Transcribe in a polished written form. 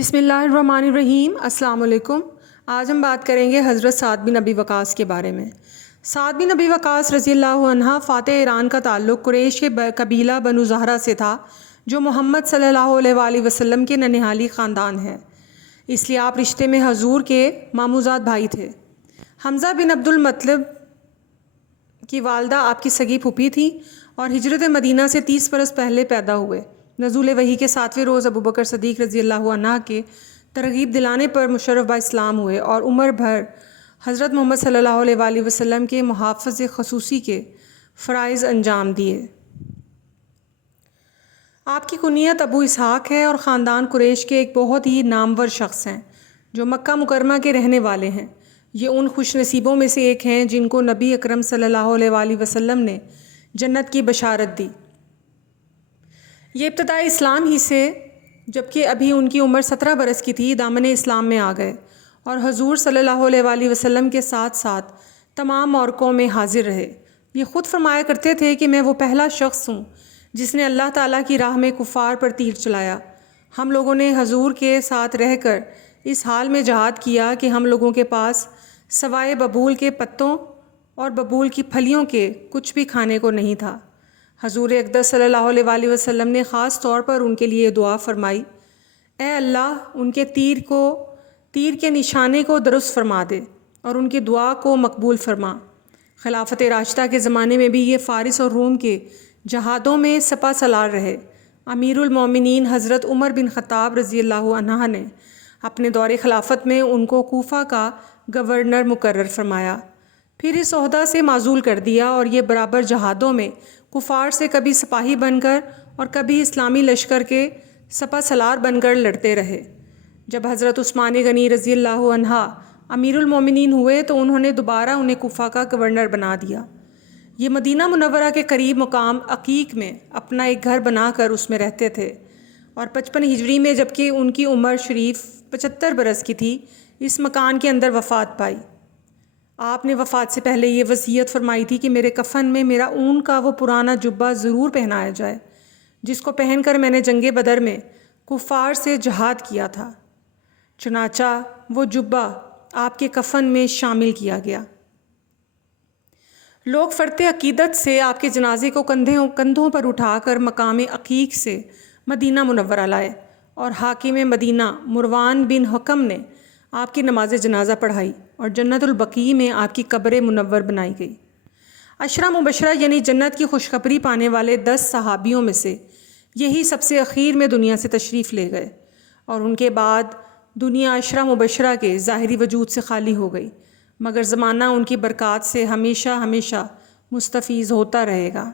بسم اللہ الرحمن الرحیم۔ السلام علیکم۔ آج ہم بات کریں گے حضرت سعد بن ابی وقاص کے بارے میں۔ سعد بن ابی وقاص رضی اللہ عنہ فاتح ایران کا تعلق قریش کے قبیلہ بنو زہرہ سے تھا، جو محمد صلی اللہ علیہ وآلہ وسلم کے ننہالی خاندان ہے، اس لیے آپ رشتے میں حضور کے ماموزاد بھائی تھے۔ حمزہ بن عبد المطلب کی والدہ آپ کی سگی پھوپھی تھی اور ہجرت مدینہ سے 30 برس پہلے پیدا ہوئے۔ نزول وحی کے 7ویں روز ابوبکر صدیق رضی اللہ عنہ کے ترغیب دلانے پر مشرف با اسلام ہوئے اور عمر بھر حضرت محمد صلی اللہ علیہ وآلہ وسلم کے محافظ خصوصی کے فرائض انجام دیے۔ آپ کی کنیت ابو اسحاق ہے اور خاندان قریش کے ایک بہت ہی نامور شخص ہیں جو مکہ مکرمہ کے رہنے والے ہیں۔ یہ ان خوش نصیبوں میں سے ایک ہیں جن کو نبی اکرم صلی اللہ علیہ وآلہ وسلم نے جنت کی بشارت دی۔ یہ ابتدائی اسلام ہی سے، جبکہ ابھی ان کی عمر 17 برس کی تھی، دامن اسلام میں آ گئے اور حضور صلی اللہ علیہ وآلہ وسلم کے ساتھ ساتھ تمام موقعوں میں حاضر رہے۔ یہ خود فرمایا کرتے تھے کہ میں وہ پہلا شخص ہوں جس نے اللہ تعالیٰ کی راہ میں کفار پر تیر چلایا۔ ہم لوگوں نے حضور کے ساتھ رہ کر اس حال میں جہاد کیا کہ ہم لوگوں کے پاس سوائے ببول کے پتوں اور ببول کی پھلیوں کے کچھ بھی کھانے کو نہیں تھا۔ حضور اقدس صلی اللہ علیہ وآلہ وسلم نے خاص طور پر ان کے لیے دعا فرمائی، اے اللہ ان کے تیر کے نشانے کو درست فرما دے اور ان کی دعا کو مقبول فرما۔ خلافت راشدہ کے زمانے میں بھی یہ فارس اور روم کے جہادوں میں سپہ سالار رہے۔ امیر المومنین حضرت عمر بن خطاب رضی اللہ عنہ نے اپنے دور خلافت میں ان کو کوفہ کا گورنر مقرر فرمایا، پھر اس عہدہ سے معزول کر دیا اور یہ برابر جہادوں میں کفار سے کبھی سپاہی بن کر اور کبھی اسلامی لشکر کے سپہ سالار بن کر لڑتے رہے۔ جب حضرت عثمان غنی رضی اللہ عنہ امیر المومنین ہوئے تو انہوں نے دوبارہ انہیں کوفہ کا گورنر بنا دیا۔ یہ مدینہ منورہ کے قریب مقام عقیق میں اپنا ایک گھر بنا کر اس میں رہتے تھے اور 55 ہجری میں جبکہ ان کی عمر شریف 75 برس کی تھی، اس مکان کے اندر وفات پائی۔ آپ نے وفات سے پہلے یہ وصیت فرمائی تھی کہ میرے کفن میں میرا اون کا وہ پرانا جبہ ضرور پہنایا جائے جس کو پہن کر میں نے جنگ بدر میں کفار سے جہاد کیا تھا۔ چنانچہ وہ جبہ آپ کے کفن میں شامل کیا گیا۔ لوگ فرط عقیدت سے آپ کے جنازے کو کندھوں پر اٹھا کر مقام عقیق سے مدینہ منورہ لائے اور حاکم مدینہ مروان بن حکم نے آپ کی نماز جنازہ پڑھائی اور جنت البقیع میں آپ کی قبر منور بنائی گئی۔ عشرہ مبشرہ یعنی جنت کی خوشخبری پانے والے 10 صحابیوں میں سے یہی سب سے اخیر میں دنیا سے تشریف لے گئے اور ان کے بعد دنیا عشرہ مبشرہ کے ظاہری وجود سے خالی ہو گئی، مگر زمانہ ان کی برکات سے ہمیشہ ہمیشہ مستفیض ہوتا رہے گا۔